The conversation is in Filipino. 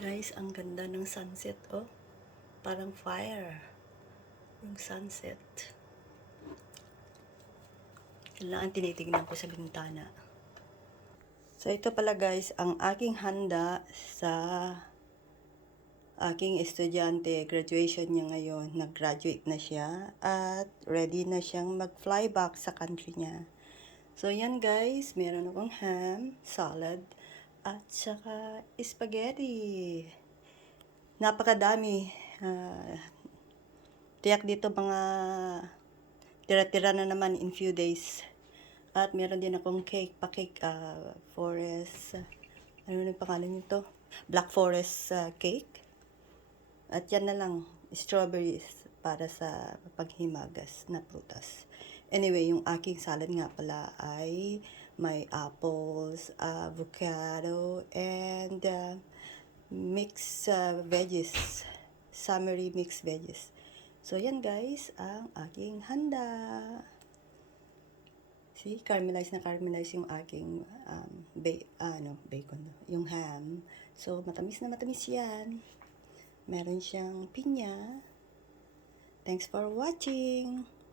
Guys, ang ganda ng sunset, oh. Parang fire. Yung sunset. Kailangan tinitignan ko sa bintana. So, ito pala guys, ang aking handa sa aking estudyante. Graduation niya ngayon. Nag-graduate na siya. At ready na siyang mag-fly back sa country niya. So, yan guys. Meron akong ham, salad, at saka spaghetti. Napakadami. Tiyak dito mga tira-tira na naman in few days. At meron din akong cake, pa-cake, forest, ano yung pangalan nito? Black forest cake. At yan na lang, strawberries para sa paghimagas na prutas. Anyway, yung aking salad nga pala ay may apples, avocado, and mixed veggies. Summery mixed veggies. So, yan guys, ang aking handa. See, caramelize yung aking bacon, yung ham. So, matamis na matamis yan. Meron siyang pinya. Thanks for watching!